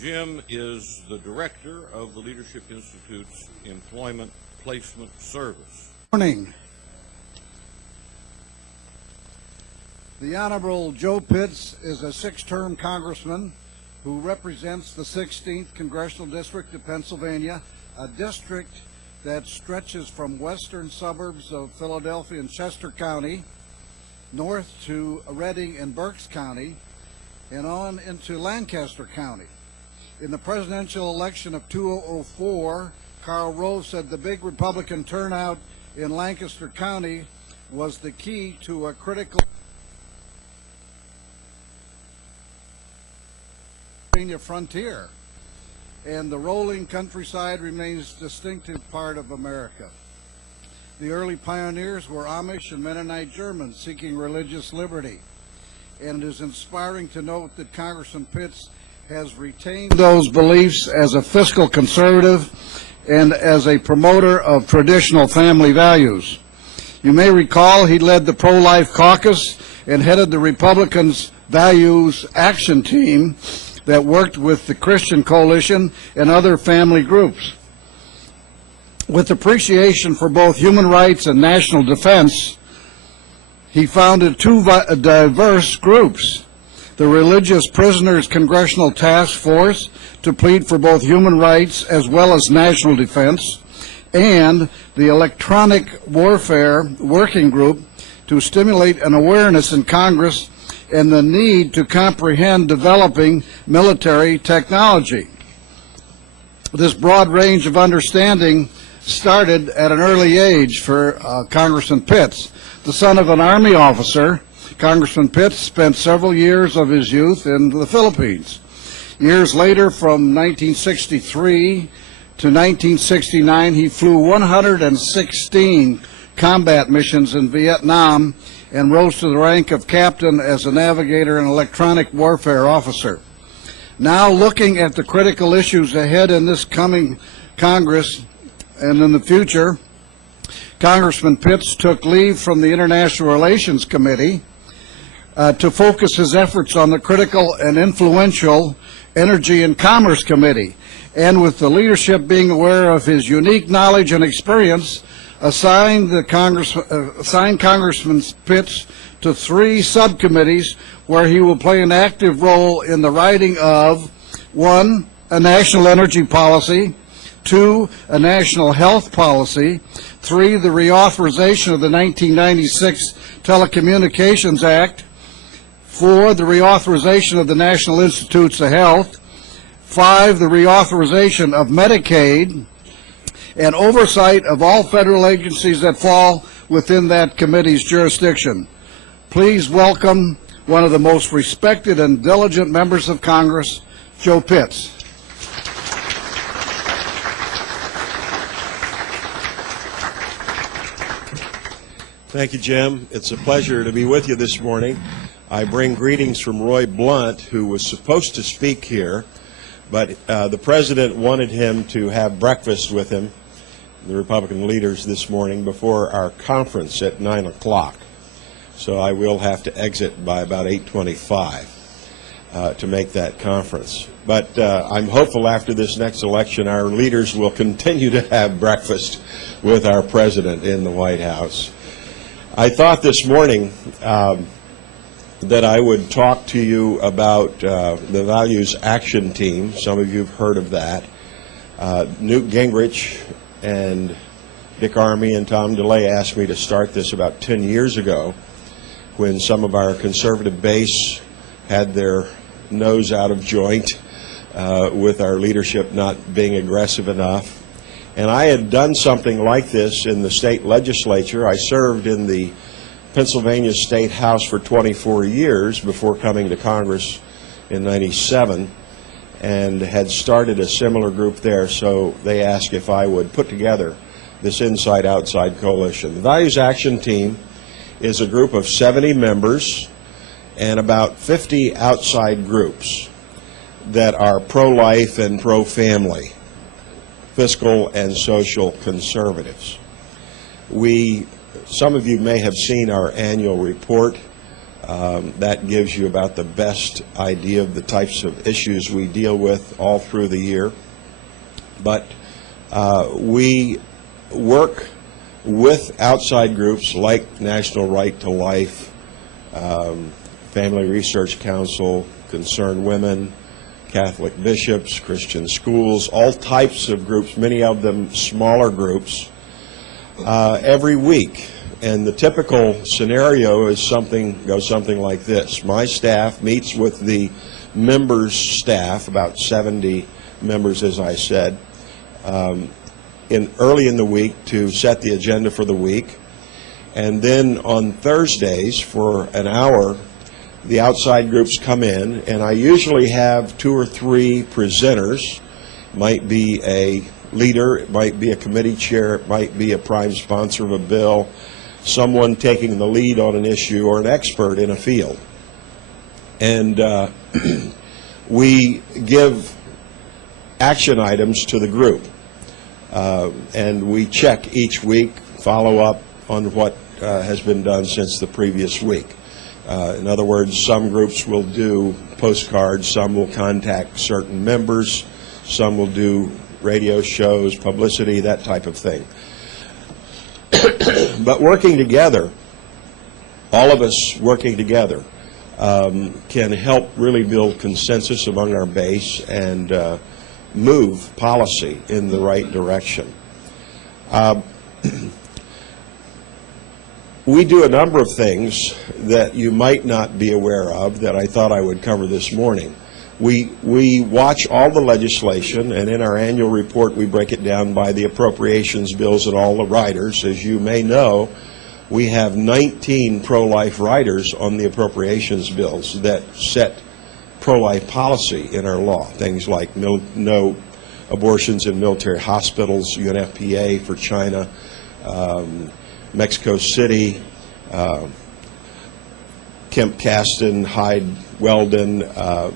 Jim is the director of the Leadership Institute's Employment Placement Service. Good morning. The Honorable Joe Pitts is a six-term congressman who represents the 16th Congressional District of Pennsylvania, a district that stretches from western suburbs of Philadelphia and Chester County, north to Reading and Berks County, and on into Lancaster County. In the presidential election of 2004, Karl Rove said the big Republican turnout in Lancaster County was the key to a critical frontier, and the rolling countryside remains a distinctive part of America. The early pioneers were Amish and Mennonite Germans seeking religious liberty, and it is inspiring to note that Congressman Pitts has retained those beliefs as a fiscal conservative and as a promoter of traditional family values. You may recall he led the pro-life caucus and headed the Republicans' Values Action Team that worked with the Christian Coalition and other family groups. With appreciation for both human rights and national defense, he founded two diverse groups: the Religious Prisoners Congressional Task Force to plead for both human rights as well as national defense, and the Electronic Warfare Working Group to stimulate an awareness in Congress and the need to comprehend developing military technology. This broad range of understanding started at an early age for Congressman Pitts. The son of an Army officer, Congressman Pitts spent several years of his youth in the Philippines. Years later, from 1963 to 1969, he flew 116 combat missions in Vietnam and rose to the rank of captain as a navigator and electronic warfare officer. Now, looking at the critical issues ahead in this coming Congress and in the future, Congressman Pitts took leave from the International Relations Committee to focus his efforts on the critical and influential Energy and Commerce Committee, and with the leadership being aware of his unique knowledge and experience, assigned Congressman Pitts to 3 subcommittees where he will play an active role in the writing of 1, a national energy policy, 2, a national health policy, 3, the reauthorization of the 1996 Telecommunications Act, 4, the reauthorization of the National Institutes of Health, 5, the reauthorization of Medicaid, and oversight of all federal agencies that fall within that committee's jurisdiction. Please welcome one of the most respected and diligent members of Congress, Joe Pitts. Thank you, Jim. It's a pleasure to be with you this morning. I bring greetings from Roy Blunt, who was supposed to speak here, but the president wanted him to have breakfast with him, the Republican leaders, this morning before our conference at 9 o'clock. So I will have to exit by about 8:25 to make that conference. But I'm hopeful after this next election our leaders will continue to have breakfast with our president in the White House. I thought this morning that I would talk to you about the Values Action Team. Some of you have heard of that. Newt Gingrich and Dick Armey and Tom DeLay asked me to start this about 10 years ago when some of our conservative base had their nose out of joint with our leadership not being aggressive enough. And I had done something like this in the state legislature. I served in the Pennsylvania State House for 24 years before coming to Congress in '97, and had started a similar group there, so they asked if I would put together this inside-outside coalition. The Values Action Team is a group of 70 members and about 50 outside groups that are pro-life and pro-family, fiscal and social conservatives. Some of you may have seen our annual report. That gives you about the best idea of the types of issues we deal with all through the year. But we work with outside groups like National Right to Life, Family Research Council, Concerned Women, Catholic bishops, Christian schools, all types of groups, many of them smaller groups, every week. And the typical scenario is goes something like this. My staff meets with the members' staff, about 70 members, as I said, early in the week to set the agenda for the week. And then on Thursdays for an hour, the outside groups come in, and I usually have 2 or 3 presenters. Might be a leader, it might be a committee chair, it might be a prime sponsor of a bill, someone taking the lead on an issue, or an expert in a field. And we give action items to the group. And we check each week, follow up on what has been done since the previous week. In other words, some groups will do postcards, some will contact certain members, some will do radio shows, publicity, that type of thing. But working together, all of us working together, can help really build consensus among our base and move policy in the right direction. We do a number of things that you might not be aware of that I thought I would cover this morning. We watch all the legislation, and in our annual report we break it down by the appropriations bills and all the riders. As you may know, we have 19 pro-life riders on the appropriations bills that set pro-life policy in our law. Things like no abortions in military hospitals, UNFPA for China, Mexico City, Kemp Caston, Hyde Weldon,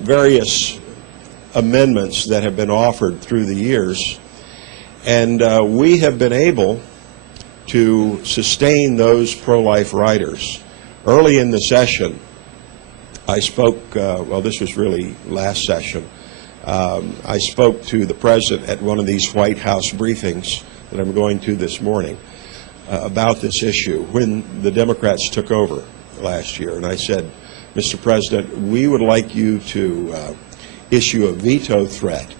various amendments that have been offered through the years. And we have been able to sustain those pro-life riders. Early in the session, I spoke, well, this was really last session, I spoke to the President at one of these White House briefings that I'm going to this morning about this issue when the Democrats took over last year. And I said, Mr. President, we would like you to issue a veto threat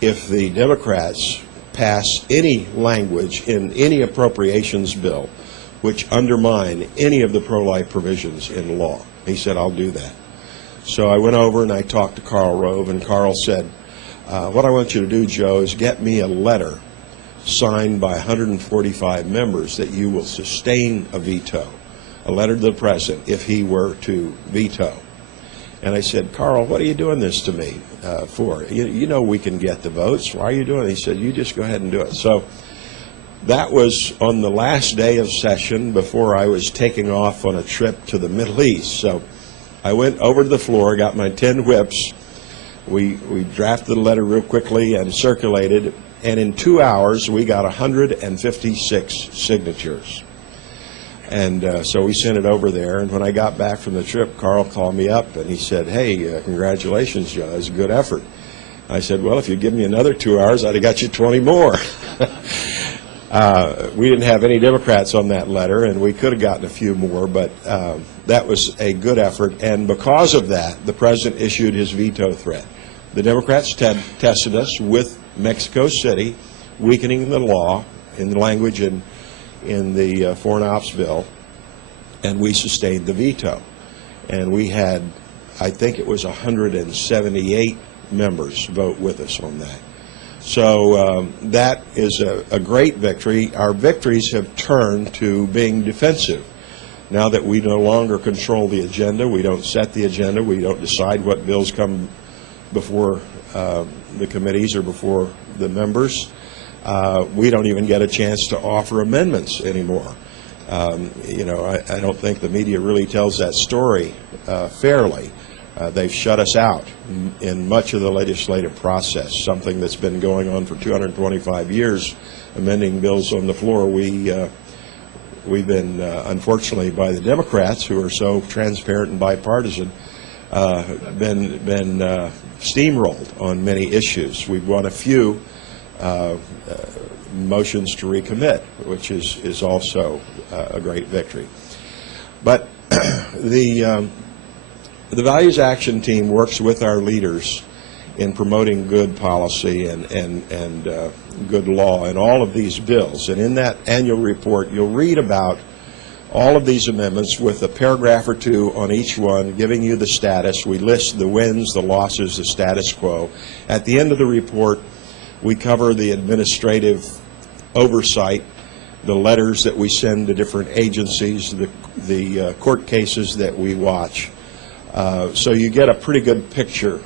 if the Democrats pass any language in any appropriations bill which undermine any of the pro-life provisions in law. He said, I'll do that. So I went over and I talked to Karl Rove, and Karl said, what I want you to do, Joe, is get me a letter signed by 145 members that you will sustain a veto, a letter to the President if he were to veto. And I said, Karl, what are you doing this to me for? You know we can get the votes. Why are you doing it? He said, you just go ahead and do it. So that was on the last day of session before I was taking off on a trip to the Middle East. So I went over to the floor, got my 10 whips. We drafted the letter real quickly and circulated. And in 2 hours, we got 156 signatures. And so we sent it over there. And when I got back from the trip, Karl called me up and he said, hey, congratulations, Joe. It's a good effort. I said, well, if you give me another 2 hours, I'd have got you 20 more. We didn't have any Democrats on that letter, and we could have gotten a few more, but that was a good effort. And because of that, the President issued his veto threat. The Democrats tested us with Mexico City, weakening the law in the language in the Foreign Ops bill, and we sustained the veto. And we had, I think it was 178 members vote with us on that. So that is a great victory. Our victories have turned to being defensive. Now that we no longer control the agenda, we don't set the agenda, we don't decide what bills come before the committees or before the members. We don't even get a chance to offer amendments anymore. You know, I don't think the media really tells that story fairly. They've shut us out in much of the legislative process, something that's been going on for 225 years, amending bills on the floor. unfortunately, by the Democrats, who are so transparent and bipartisan, been steamrolled on many issues. We've won a few motions to recommit, which is also a great victory. But the Values Action Team works with our leaders in promoting good policy and good law in all of these bills. And in that annual report, you'll read about all of these amendments with a paragraph or two on each one, giving you the status. We list the wins, the losses, the status quo. At the end of the report, we cover the administrative oversight, the letters that we send to different agencies, the court cases that we watch. So you get a pretty good picture,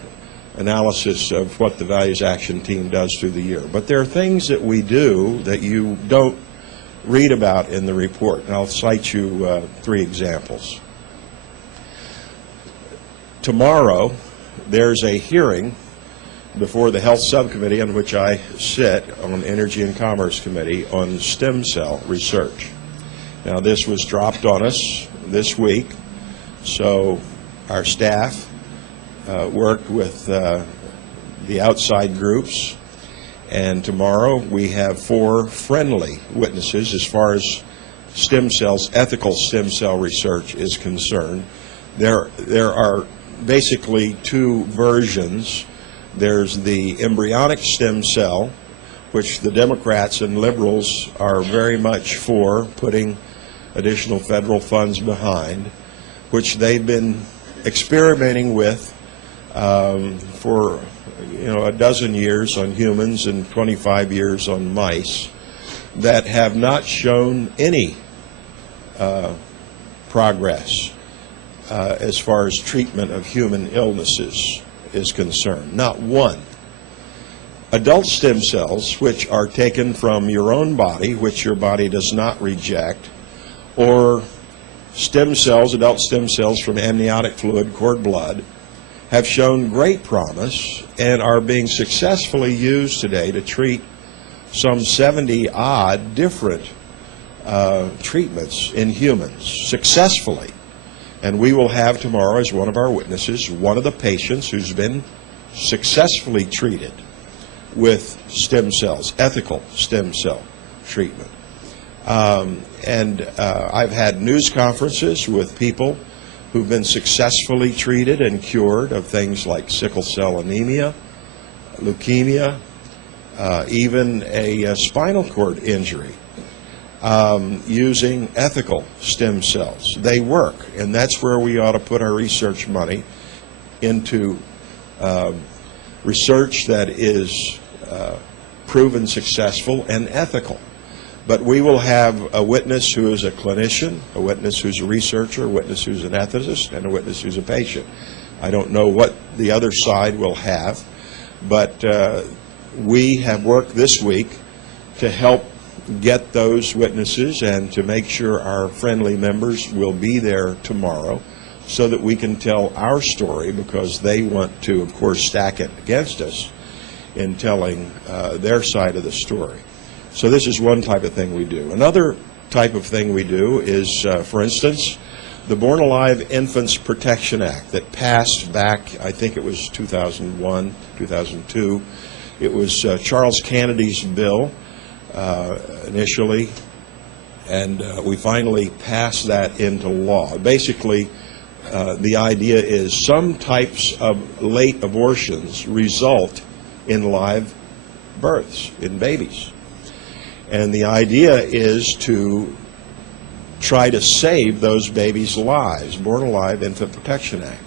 analysis of what the Values Action Team does through the year. But there are things that we do that you don't read about in the report, and I'll cite you 3 examples. Tomorrow, there's a hearing before the Health Subcommittee, on which I sit, on Energy and Commerce Committee, on stem cell research. Now, this was dropped on us this week, so our staff worked with the outside groups, and tomorrow we have 4 friendly witnesses as far as stem cells, ethical stem cell research is concerned. There are basically 2 versions. There's the embryonic stem cell, which the Democrats and liberals are very much for putting additional federal funds behind, which they've been experimenting with for a dozen years on humans and 25 years on mice, that have not shown any progress as far as treatment of human illnesses is concerned. Not one. Adult stem cells, which are taken from your own body, which your body does not reject, or stem cells, adult stem cells from amniotic fluid, cord blood, have shown great promise and are being successfully used today to treat some 70-odd different treatments in humans successfully. And we will have tomorrow, as one of our witnesses, one of the patients who's been successfully treated with stem cells, ethical stem cell treatment. I've had news conferences with people who've been successfully treated and cured of things like sickle cell anemia, leukemia, even a spinal cord injury, using ethical stem cells. They work, and that's where we ought to put our research money, into research that is proven successful and ethical. But we will have a witness who is a clinician, a witness who's a researcher, a witness who's an ethicist, and a witness who's a patient. I don't know what the other side will have, but we have worked this week to help get those witnesses and to make sure our friendly members will be there tomorrow so that we can tell our story, because they want to, of course, stack it against us in telling their side of the story. So this is one type of thing we do. Another type of thing we do is, for instance, the Born Alive Infants Protection Act that passed back, I think it was 2001, 2002. It was Charles Kennedy's bill initially, and we finally passed that into law. Basically, the idea is some types of late abortions result in live births in babies. And the idea is to try to save those babies' lives, Born Alive Infant Protection Act.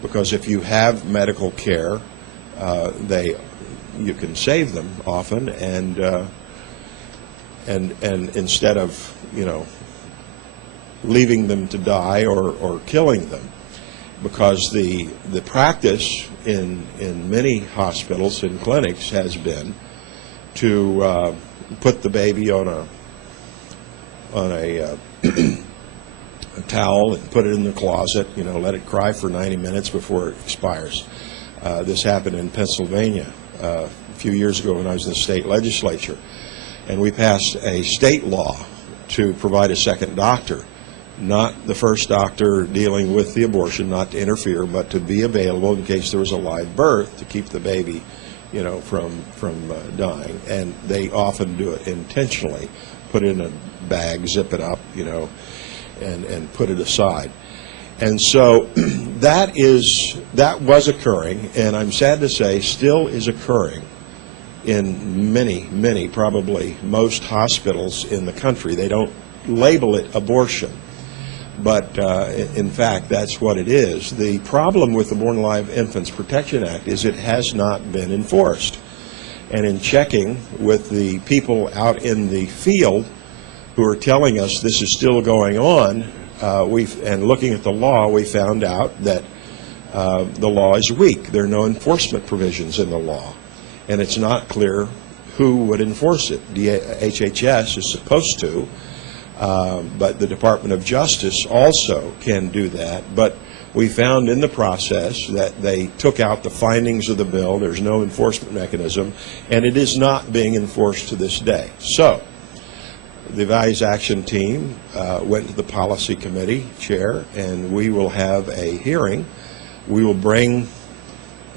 Because if you have medical care, you can save them often, and instead of, leaving them to die or killing them. Because the practice in many hospitals and clinics has been to put the baby on a towel and put it in the closet, let it cry for 90 minutes before it expires. This happened in Pennsylvania a few years ago when I was in the state legislature. And we passed a state law to provide a second doctor, not the first doctor dealing with the abortion, not to interfere, but to be available in case there was a live birth to keep the baby, from dying. And they often do it intentionally, put it in a bag, zip it up, and put it aside. And so that was occurring, and I'm sad to say still is occurring in many, probably most hospitals in the country. They don't label it abortion, but in fact that's what it is. The problem with the Born Alive Infants Protection Act is it has not been enforced. And in checking with the people out in the field who are telling us this is still going on, and looking at the law, we found out that the law is weak. There are no enforcement provisions in the law, and it's not clear who would enforce it. HHS is supposed to, but the Department of Justice also can do that. But we found in the process that they took out the findings of the bill. There's no enforcement mechanism, and it is not being enforced to this day. So the Values Action Team went to the Policy Committee chair, and we will have a hearing. We will bring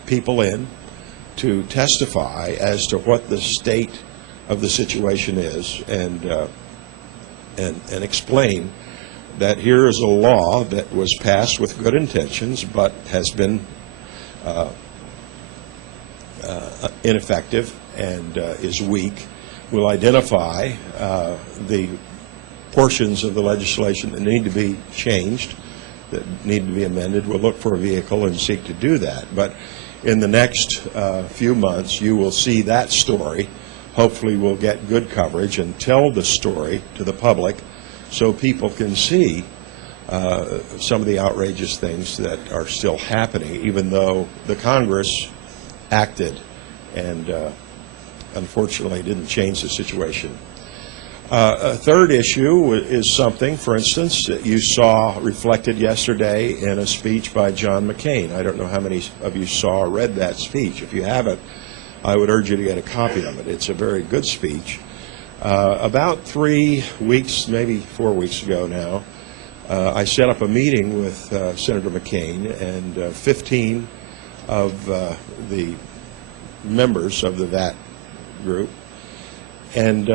people in to testify as to what the state of the situation is, and explain that here is a law that was passed with good intentions but has been ineffective and is weak. We'll identify the portions of the legislation that need to be changed, that need to be amended. We'll look for a vehicle and seek to do that. But in the next few months, you will see that story. Hopefully we'll get good coverage and tell the story to the public so people can see some of the outrageous things that are still happening, even though the Congress acted and unfortunately didn't change the situation. A third issue is something, for instance, that you saw reflected yesterday in a speech by John McCain. I don't know how many of you saw or read that speech. If you haven't, I would urge you to get a copy of it. It's a very good speech. About 3 weeks, maybe 4 weeks ago now, I set up a meeting with Senator McCain and 15 of the members of the VAT group, and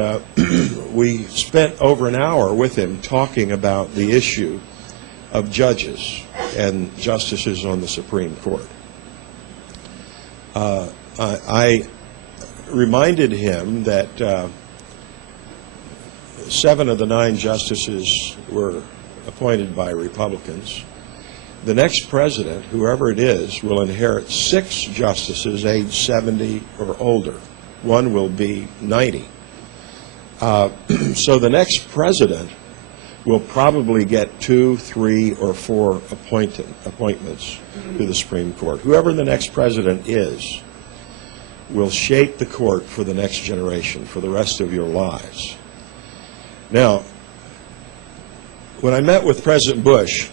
we spent over an hour with him talking about the issue of judges and justices on the Supreme Court. I reminded him that 7 of the 9 justices were appointed by Republicans. The next president, whoever it is, will inherit 6 justices aged 70 or older. One will be 90. So the next president will probably get 2, 3, or 4 appointments to the Supreme Court. Whoever the next president is will shape the court for the next generation, for the rest of your lives. Now, when I met with President Bush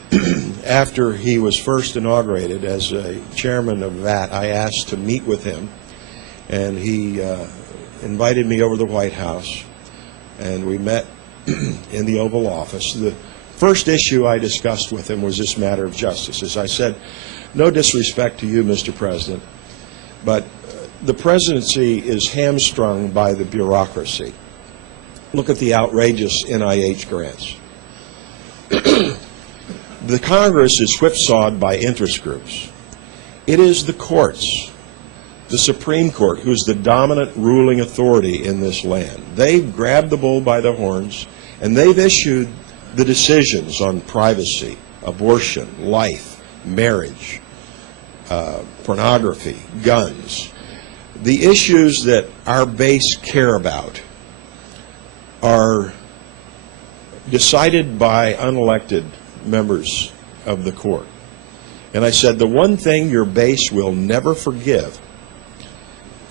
after he was first inaugurated as a chairman of VAT, I asked to meet with him, and he invited me over to the White House, and we met in the Oval Office. The first issue I discussed with him was this matter of justices. I said, no disrespect to you, Mr. President, but the presidency is hamstrung by the bureaucracy. Look at the outrageous NIH grants. The Congress is whipsawed by interest groups. It is the courts, the Supreme Court, who's the dominant ruling authority in this land. They've grabbed the bull by the horns, and they've issued the decisions on privacy, abortion, life, marriage, pornography, guns. The issues that our base care about are decided by unelected members of the court. And I said, the one thing your base will never forgive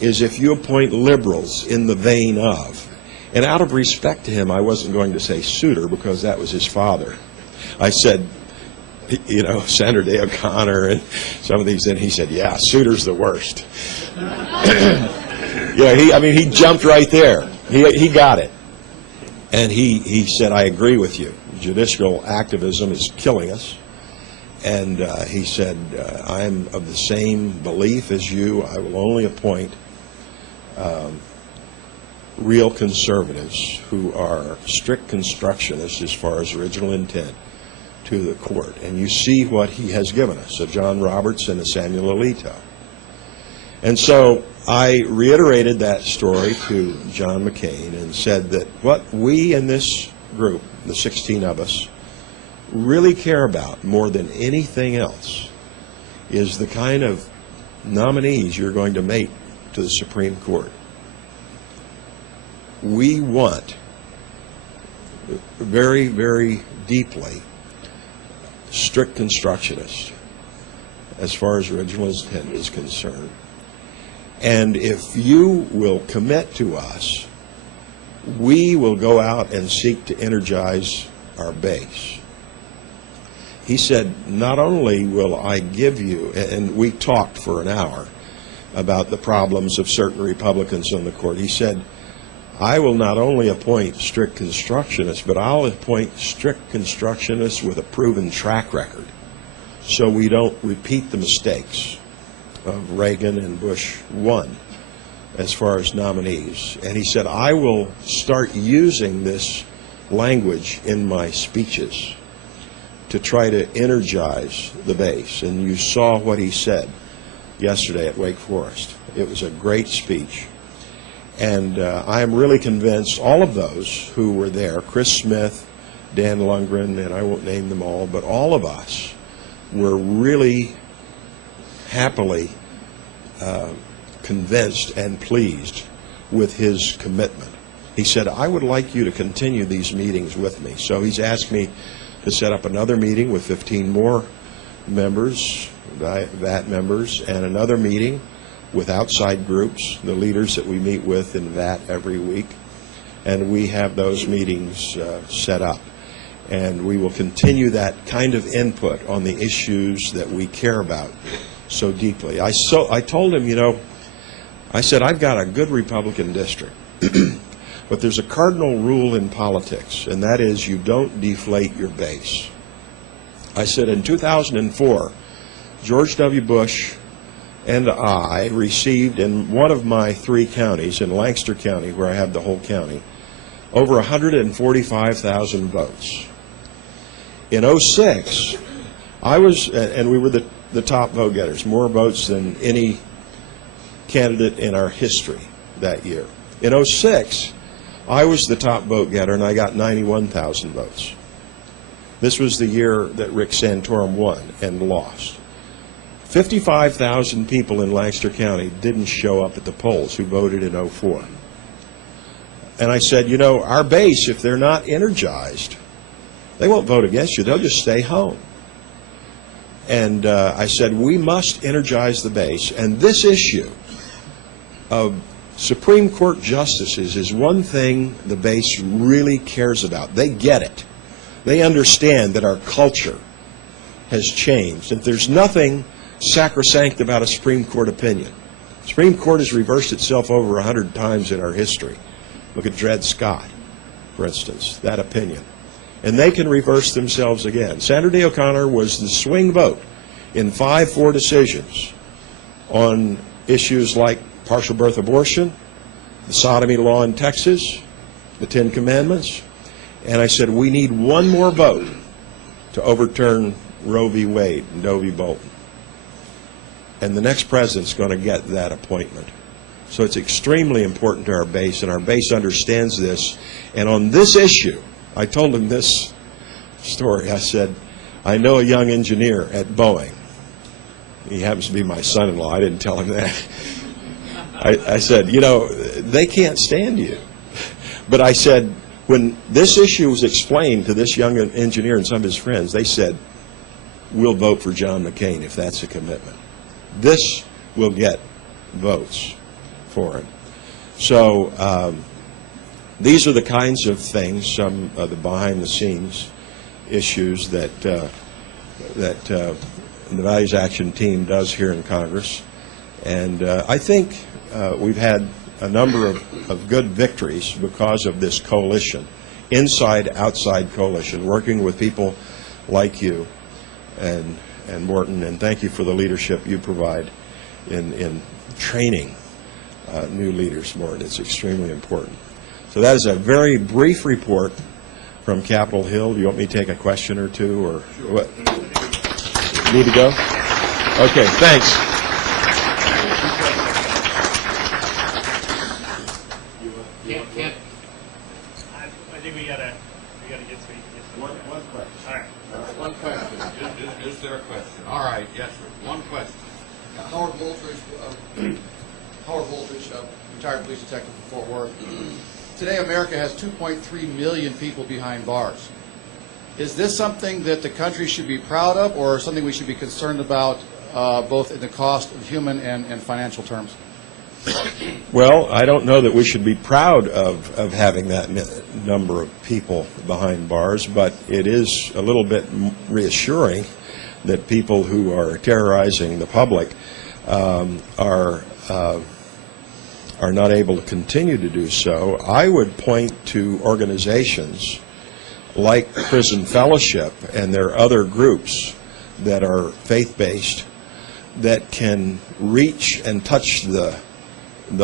is if you appoint liberals in the vein of, and out of respect to him, I wasn't going to say Souter because that was his father. I said, you know, Sandra Day O'Connor and some of these, and he said, yeah, Souter's the worst. Yeah, he jumped right there. He got it. And he said, I agree with you. Judicial activism is killing us. And he said, I'm of the same belief as you. I will only appoint real conservatives who are strict constructionists as far as original intent to the court. And you see what he has given us, a John Roberts and a Samuel Alito. And so I reiterated that story to John McCain and said that what we in this group, the 16 of us, really care about more than anything else is the kind of nominees you're going to make to the Supreme Court. We want very, very deeply strict constructionists as far as original intent is concerned. And if you will commit to us, we will go out and seek to energize our base. He said, not only will I give you, and we talked for an hour about the problems of certain Republicans on the court. He said, I will not only appoint strict constructionists, but I'll appoint strict constructionists with a proven track record so we don't repeat the mistakes of Reagan and Bush 1 as far as nominees. And he said, I will start using this language in my speeches to try to energize the base. And you saw what he said yesterday at Wake Forest. It was a great speech. And I am really convinced all of those who were there, Chris Smith, Dan Lundgren, and I won't name them all, but all of us were really happily convinced and pleased with his commitment. He said, I would like you to continue these meetings with me. So he's asked me to set up another meeting with 15 more members, VAT members, and another meeting with outside groups, the leaders that we meet with in VAT every week. And we have those meetings set up. And we will continue that kind of input on the issues that we care about so deeply. I told him, you know, I said, I've got a good Republican district, but there's a cardinal rule in politics, and that is you don't deflate your base. I said, in 2004, George W. Bush and I received in one of my 3 counties, in Lancaster County, where I have the whole county, over 145,000 votes. In 06, I was, and we were the top vote getters, more votes than any candidate in our history that year. In 06, I was the top vote getter, and I got 91,000 votes. This was the year that Rick Santorum won and lost. 55,000 people in Lancaster County didn't show up at the polls who voted in 04. And I said, you know, our base, if they're not energized, they won't vote against you. They'll just stay home. And I said, we must energize the base. And this issue of Supreme Court justices is one thing the base really cares about. They get it. They understand that our culture has changed. And there's nothing sacrosanct about a Supreme Court opinion. The Supreme Court has reversed itself over 100 times in our history. Look at Dred Scott, for instance, that opinion. And they can reverse themselves again. Sandra Day O'Connor was the swing vote in 5-4 decisions on issues like partial birth abortion, the sodomy law in Texas, the 10 Commandments. And I said, we need one more vote to overturn Roe v. Wade and Doe v. Bolton. And the next president's going to get that appointment. So it's extremely important to our base, and our base understands this. And on this issue, I told him this story. I said, I know a young engineer at Boeing. He happens to be my son-in-law. I didn't tell him that. I said, you know, they can't stand you. But I said, when this issue was explained to this young engineer and some of his friends, they said, we'll vote for John McCain if that's a commitment. This will get votes for him. So these are the kinds of things, some of the behind-the-scenes issues that the Values Action Team does here in Congress. And I think we've had a number of good victories because of this coalition inside-outside coalition, working with people like you and Morton, and thank you for the leadership you provide in training new leaders, Morton. It's extremely important. So that is a very brief report from Capitol Hill. Do you want me to take a question or two, or what? Need to go? Okay, thanks. I think we gotta get through. One question. All right. One question. Is there a question? All right, yes, sir. One question. Howard Voltage, retired police detective from Fort Worth. Today, America has 2.3 million people behind bars. Is this something that the country should be proud of, or something we should be concerned about, both in the cost of human and financial terms? Well, I don't know that we should be proud of having that number of people behind bars, but it is a little bit reassuring that people who are terrorizing the public are not able to continue to do so. I would point to organizations like Prison Fellowship, and there are other groups that are faith-based that can reach and touch the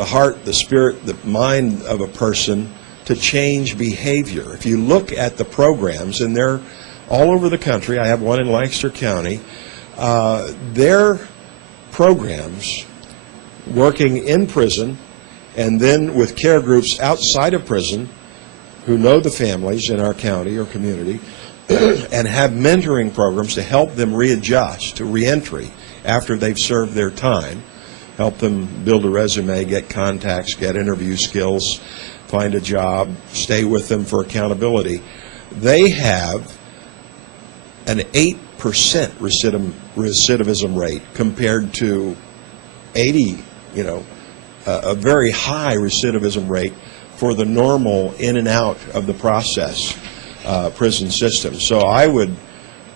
heart, the spirit, the mind of a person to change behavior. If you look at the programs, and they're all over the country, I have one in Lancaster County, their programs working in prison and then with care groups outside of prison who know the families in our county or community and have mentoring programs to help them readjust to reentry after they've served their time, help them build a resume, get contacts, get interview skills, find a job, stay with them for accountability. They have an 8% recidivism rate compared to 80, a very high recidivism rate for the normal in and out of the process prison system. So I would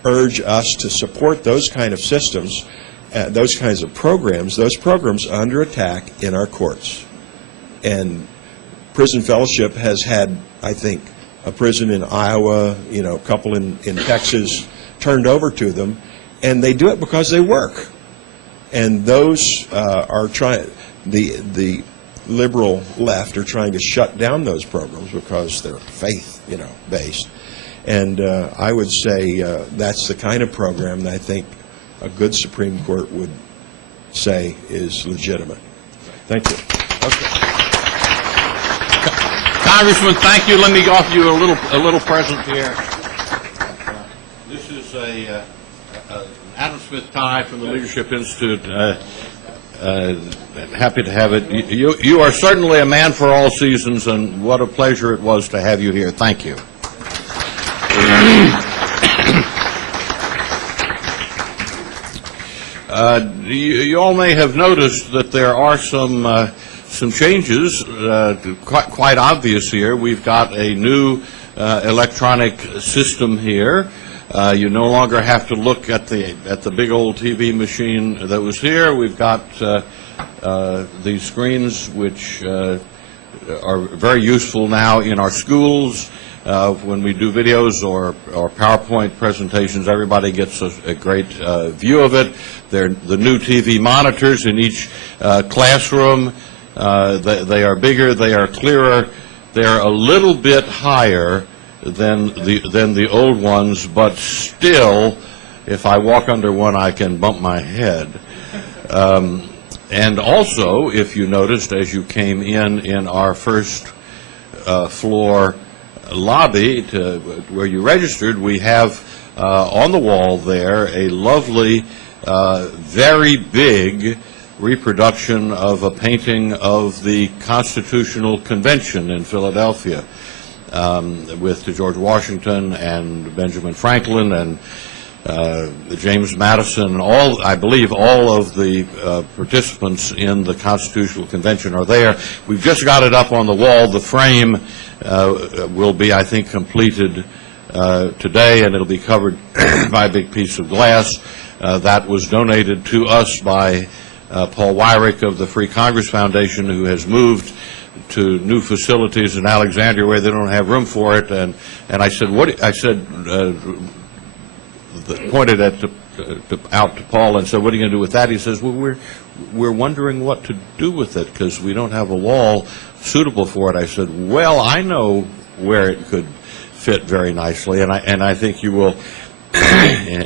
urge us to support those kind of systems, those kinds of programs. Those programs are under attack in our courts. And Prison Fellowship has had, I think, a prison in Iowa, a couple in Texas turned over to them, and they do it because they work. And those are trying, the liberal left are trying to shut down those programs because they're faith, based. And I would say that's the kind of program that I think a good Supreme Court would say is legitimate. Thank you. Okay. Congressman, thank you. Let me offer you a little present here. This is an Adam Smith tie from the Leadership Institute. Happy to have it. You are certainly a man for all seasons, and what a pleasure it was to have you here. Thank you. You all may have noticed that there are some changes, quite obvious here. We've got a new electronic system here. You no longer have to look at the big old TV machine that was here. We've got these screens which are very useful now in our schools. When we do videos or PowerPoint presentations, everybody gets a great view of it. They're the new TV monitors in each classroom. They are bigger, they are clearer, they're a little bit higher than the old ones, but still, if I walk under one, I can bump my head. And also, if you noticed as you came in our first floor lobby where you registered, we have on the wall there a lovely, very big reproduction of a painting of the Constitutional Convention in Philadelphia with George Washington and Benjamin Franklin and James Madison. I believe all of the participants in the Constitutional Convention are there. We've just got it up on the wall. The frame will be, I think, completed today, and it'll be covered by a big piece of glass. That was donated to us by Paul Wyrick of the Free Congress Foundation, who has moved to new facilities in Alexandria where they don't have room for it, and I said, pointed out to Paul and said, what are you going to do with that? He says, well, we're wondering what to do with it because we don't have a wall suitable for it. I said, well, I know where it could fit very nicely, and I think you will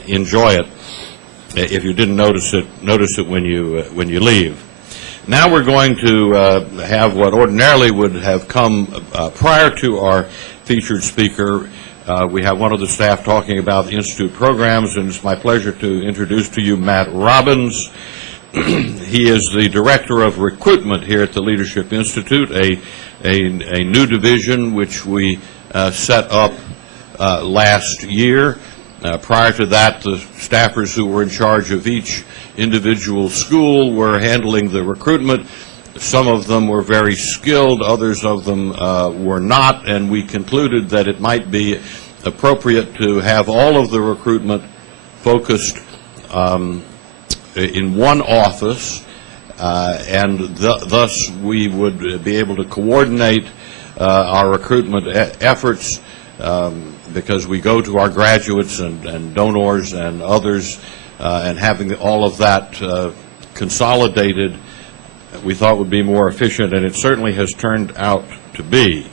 enjoy it. If you didn't notice it when you leave. Now we're going to have what ordinarily would have come prior to our featured speaker. We have one of the staff talking about the Institute programs, and it's my pleasure to introduce to you Matt Robbins. He is the Director of Recruitment here at the Leadership Institute, a new division which we set up last year. Prior to that, the staffers who were in charge of each individual school were handling the recruitment. Some of them were very skilled, others of them were not, and we concluded that it might be appropriate to have all of the recruitment focused in one office, and thus we would be able to coordinate our recruitment efforts because we go to our graduates and donors and others, and having all of that consolidated, we thought would be more efficient, and it certainly has turned out to be.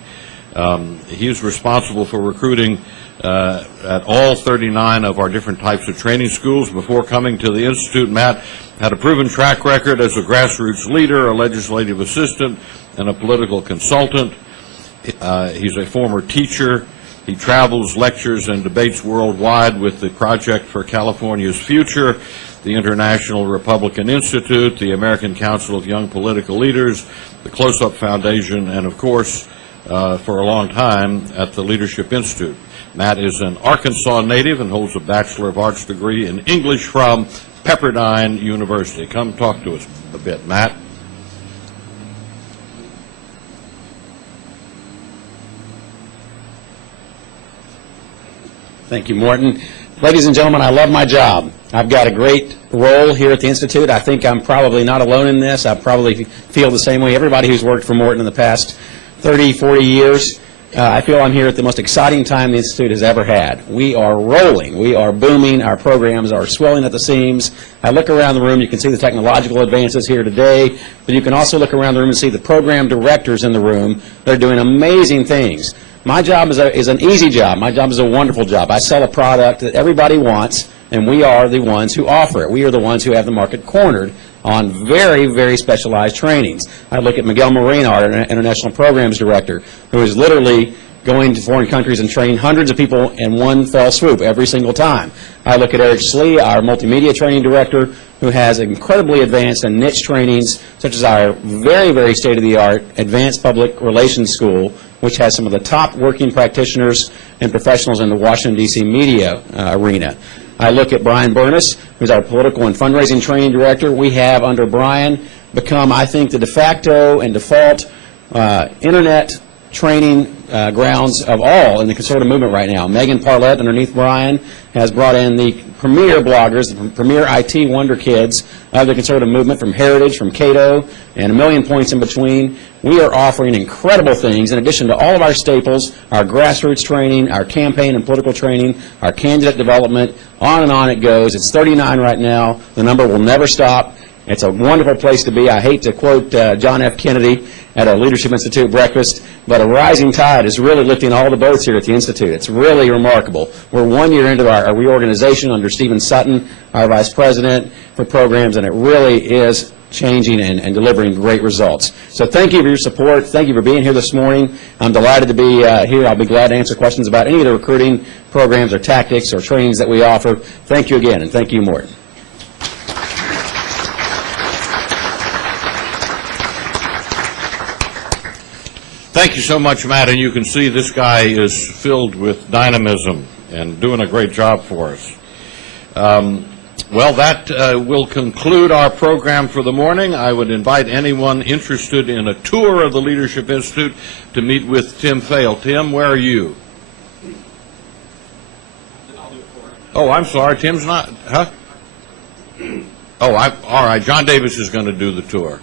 He's responsible for recruiting at all 39 of our different types of training schools. Before coming to the Institute, Matt had a proven track record as a grassroots leader, a legislative assistant, and a political consultant. He's a former teacher. He travels, lectures, and debates worldwide with the Project for California's Future, the International Republican Institute, the American Council of Young Political Leaders, the Close-Up Foundation, and, of course, for a long time at the Leadership Institute. Matt is an Arkansas native and holds a Bachelor of Arts degree in English from Pepperdine University. Come talk to us a bit, Matt. Thank you, Morton. Ladies and gentlemen, I love my job. I've got a great role here at the Institute. I think I'm probably not alone in this. I probably feel the same way. Everybody who's worked for Morton in the past 30, 40 years, I feel I'm here at the most exciting time the Institute has ever had. We are rolling. We are booming. Our programs are swelling at the seams. I look around the room. You can see the technological advances here today, but you can also look around the room and see the program directors in the room. They're doing amazing things. My job is an easy job. My job is a wonderful job. I sell a product that everybody wants, and we are the ones who offer it. We are the ones who have the market cornered on very, very specialized trainings. I look at Miguel Moreno, our International Programs Director, who is literally going to foreign countries and training hundreds of people in one fell swoop every single time. I look at Eric Slee, our Multimedia Training Director, who has incredibly advanced and niche trainings, such as our very, very state-of-the-art Advanced Public Relations School, which has some of the top working practitioners and professionals in the Washington, D.C. media arena. I look at Brian Burness, who's our Political and Fundraising Training Director. We have, under Brian, become, I think, the de facto and default Internet training grounds of all in the conservative movement right now. Megan Parlett, underneath Brian, has brought in the premier bloggers, the premier IT wonder kids of the conservative movement from Heritage, from Cato, and a million points in between. We are offering incredible things in addition to all of our staples, our grassroots training, our campaign and political training, our candidate development, on it goes. It's 39 right now. The number will never stop. It's a wonderful place to be. I hate to quote John F. Kennedy at a Leadership Institute breakfast, but a rising tide is really lifting all the boats here at the Institute. It's really remarkable. We're 1 year into our reorganization under Stephen Sutton, our Vice President for Programs, and it really is changing and delivering great results. So thank you for your support. Thank you for being here this morning. I'm delighted to be here. I'll be glad to answer questions about any of the recruiting programs or tactics or trainings that we offer. Thank you again, and thank you, Morton. Thank you so much, Matt, and you can see this guy is filled with dynamism and doing a great job for us. Well, that will conclude our program for the morning. I would invite anyone interested in a tour of the Leadership Institute to meet with Tim Fail. Tim, where are you? Oh, I'm sorry, Tim's not, huh? Oh, all right, John Davis is going to do the tour.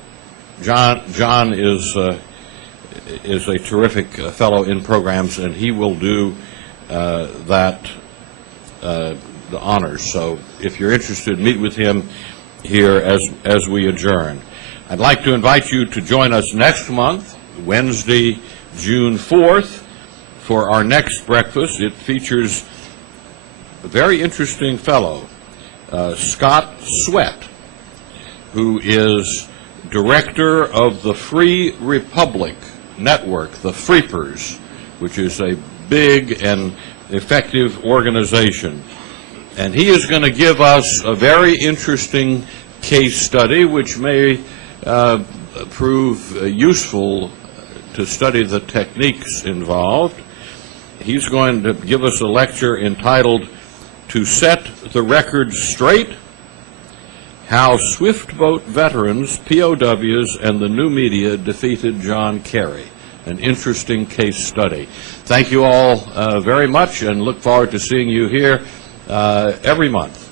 John is a terrific fellow in programs, and he will do the honors. So if you're interested, meet with him here as we adjourn. I'd like to invite you to join us next month, Wednesday, June 4th, for our next breakfast. It features a very interesting fellow, Scott Sweat, who is director of the Free Republic Network, the Freepers, which is a big and effective organization. And he is going to give us a very interesting case study which may prove useful to study the techniques involved. He's going to give us a lecture entitled "To Set the Record Straight: How Swift-Boat Veterans, POWs, and the New Media Defeated John Kerry." An interesting case study. Thank you all very much, and look forward to seeing you here every month.